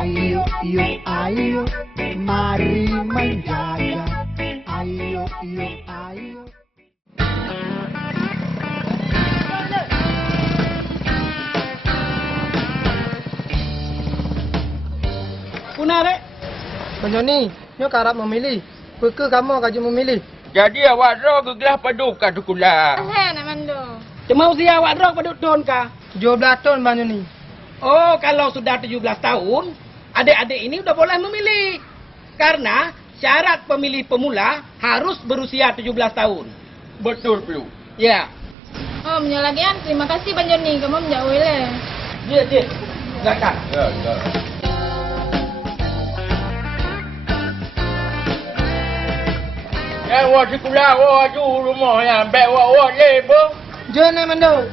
Ayo yuk ayo, mari menjaga. Ayo yuk ayo. Punah dek. Penjoni, nyo karap memilih. Peke kamu kaju memilih. Jadi awak roh gegelah paduka tu kula. Nak mando. Cuma usia awak roh pada tahun kah? 17 tahun Penjoni. Oh, kalau sudah 17 tahun, adik-adik ini udah boleh memilih. Karena syarat pemilih pemula harus berusia 17 tahun. Betul Pelu. Ya. Oh, menyalagian. Terima kasih Bang Joni. Kamu menjauh le. Dia. Silakan. Ya, ya. Awak sekolah, awak tu rumah yang baik awak lebih. Jangan mando.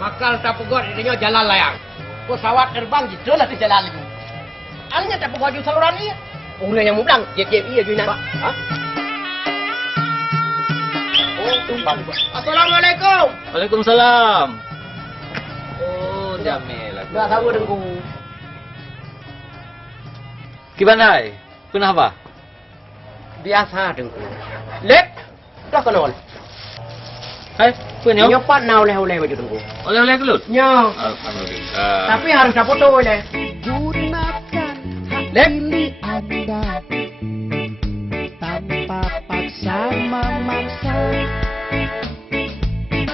Bakal tak pegot dia jalan layang. Pesawat terbang gitu lah di jalan itu. Alnya tak pegot di saluran ni. Orang yang mau bilang, jep iya je nak. Ha? Oh, tumpang. Assalamualaikum. Waalaikumsalam. Oh, Jamil. Dah tahu dengku. Kibanai? Kenapa? Biasa dengku. Lek. Dah kenal. Hai, punya? Nyopat na oleh-oleh baju dengku. Oleh-oleh kelut? Nyo. Alhamdulillah. Tapi harus dapat foto oleh. Gunakan hak Lek. pilih Anda tanpa paksa memaksa.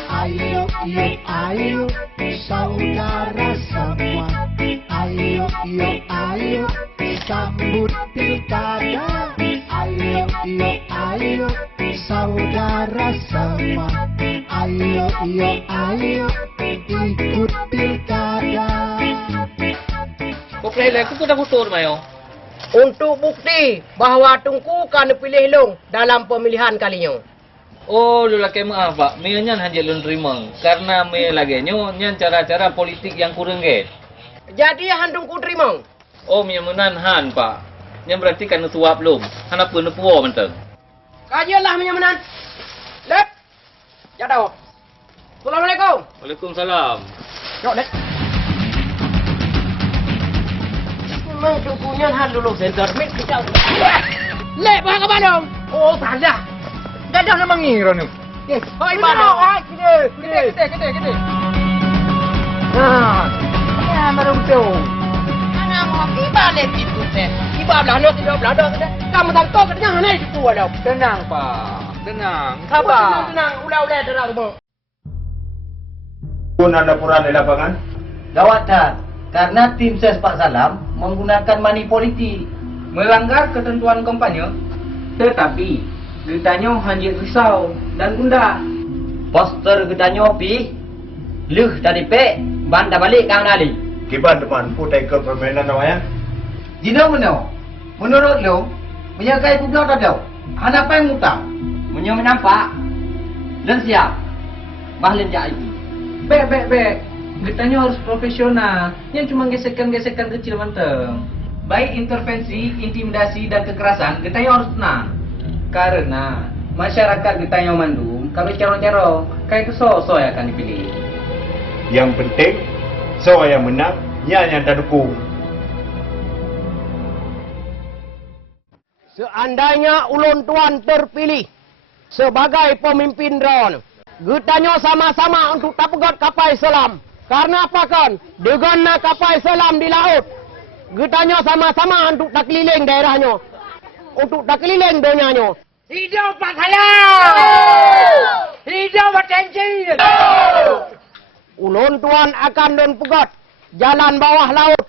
Ayo yuk ayo, saudara semua. Ayo yuk ayo, sambut pilkada. Ayo yuk ayo, saudara semua. Ayo yuk ayo, ikut pilkada. Kau play lek, kau dah foto mayo. Untuk bukti bahawa Tungku kan pilih long dalam pemilihan kalinya. Oh, lu laki maaf, Pak. Mia nyan hanya lun terima. Karena mia lagi nyan cara-cara politik yang kurang get. Jadi handungku terima. Oh, mia menan han, Pak. Nyan berarti kan tua belum. Han apa nu puo menteng. Kajianlah menyamanan. Lek. Ya tahu. Assalamualaikum. Waalaikumsalam. Yok, Lek. Memang Tungkunya han lulus center mid kita. Lek, bahang apa dong? Oh, salah. Dah nak mengira ni. Eh, oh, ibadah. Gede. Nah. Ya, baru betul. Anak mau balik itu teh. Iba belah no tidak belah dah kita. Kamu tak tahu kenyang ni itu ada. Tenang Pak. Tenang. Sabar. Tenang, ulah tenang semua. Pun ada laporan di lapangan. Gawatan, karena tim ses Pak Salam menggunakan money politik. Melanggar ketentuan kampanye. Tetapi, getanyo hanya risau dan gundah. Poster gedanyo pi, luh dari pe, banda balik kang nali. Kiban teman putai ke permainan awak ya. Jino meno, menurut lo, menyakai publik tak tahu. Apa yang mutang? Menyo menampak, dan siap, bahlin jai. Be. Getanyo harus profesional. Yang cuma gesekan-gesekan kecil manteng. Baik intervensi, intimidasi, dan kekerasan, getanyo harus tenang. Karena masyarakat getanyo mandum, kalau cero-cero, kayak keso-so yang akan dipilih. Yang penting, so yang menang, yang tak dukung. Seandainya ulun tuan terpilih sebagai pemimpin drone, getanyo sama-sama untuk tak pegot kapal selam. Karena apa kan? Dengan nak kapal selam di laut, getanyo sama-sama untuk tak keliling daerahnya. Untuk tak keliling dunianya. Hidup Pak Salam! Hidup Pak Tenji! Ulun tuan akan dan pegot jalan bawah laut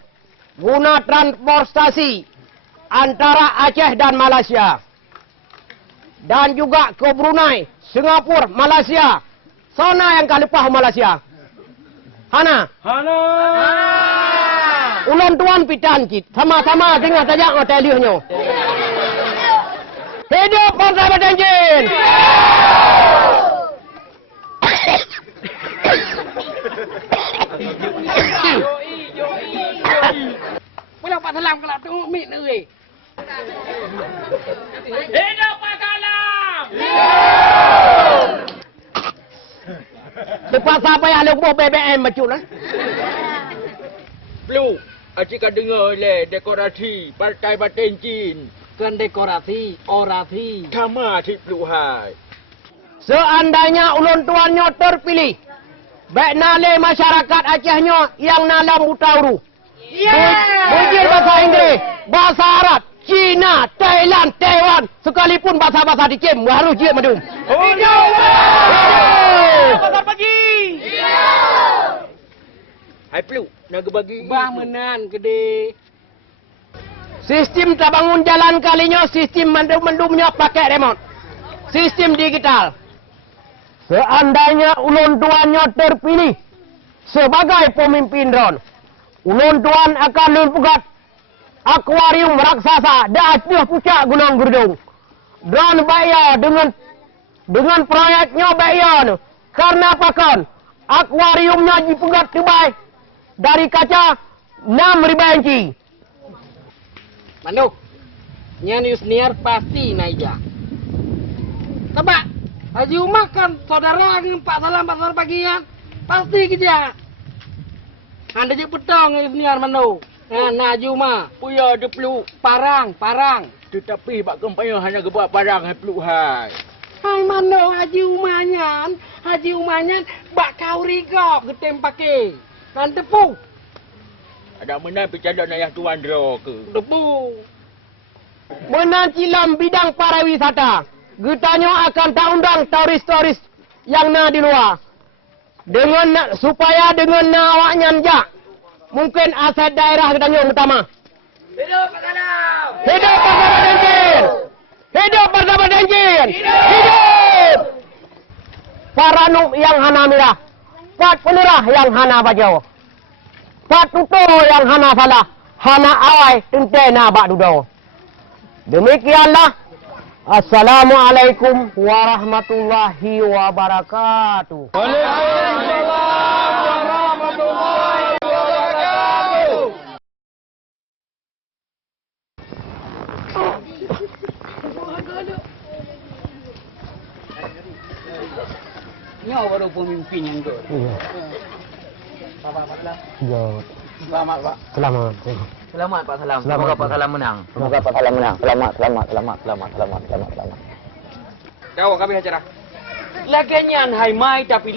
guna transportasi antara Aceh dan Malaysia. Dan juga ke Brunei, Singapura, Malaysia. Sana yang kalepah Malaysia. Hana? Hana! Ulun tuan pitancit. Sama-sama dengar saja ngoteliuhnya. Hidup bangsa Batanjin! Pulang Pak Salam kalau tengok mik ni. Hidup Pak Salam! Cepat sampai ada buah BBM macam lah. Blue, acik kan dengar le dekorasi Partai Batin Chin. Kan dekorasi, orasi. Sama si Blue hai. Seandainya ulun tuannya terpilih, baik nale masyarakat Acehnya yang nalam utauru. Bujir bahasa Inggeris, bahasa Arab, Cina, Thailand, Taiwan, sekalipun bahasa-bahasa dikem, harus je madum. Pasal pagi. Hai Blue, nak bagi. Bah menan gede. Sistem tak bangun jalan kalinya, sistem mendum-mendumnya pakai remote. Sistem digital. Seandainya ulun tuannya terpilih sebagai pemimpin drone, ulun tuan akan membuat akuarium raksasa di Aceh Puncak Gunung Gerdung. Drone bayar dengan proyeknya bayar. Karena apa kan? Akuariumnya dipegat terbaik dari kaca 6.000 inci. Manuk, nyanius niar pasti naija. Tebak, Haji Umar kan saudara dengan Pak Salam pasar bagian. Pasti kerja. Anda je petang niar manuk. Nah Haji Umar, Puya de Blue. parang. Tetapi bak kempanya hanya gebuat barang hai Blue hai. Hai manuk Haji Umanyan bak kau rigop getem pakai. Kan tepu. Ada menang bercanda ayah tuan dro ke? Tepu. Menang cilam bidang pariwisata. Getanya akan tak undang turis-turis yang na di luar. Supaya dengan awaknya njak. Mungkin aset daerah getanya yang utama. Hidup Pak Salam! Hidup Bersama Denjin! Hidup Bersama Denjin! Hidup! Para nuk yang hana mirah. Pat penurah yang hana bajau. Pat tuto yang hana salah. Hana awai tentena bak dudo. Demikianlah. Assalamualaikum warahmatullahi wabarakatuh. Waalaikumsalam warahmatullahi wabarakatuh. Ini baru pemimpin yang good. Iya. Selamat Pak. Selamat. Selamat Pak Salam. Selamat. Semoga Pak Salam menang. Semoga Pak Salam menang. Selamat. Kau kami acara. Lagian hai mai tapi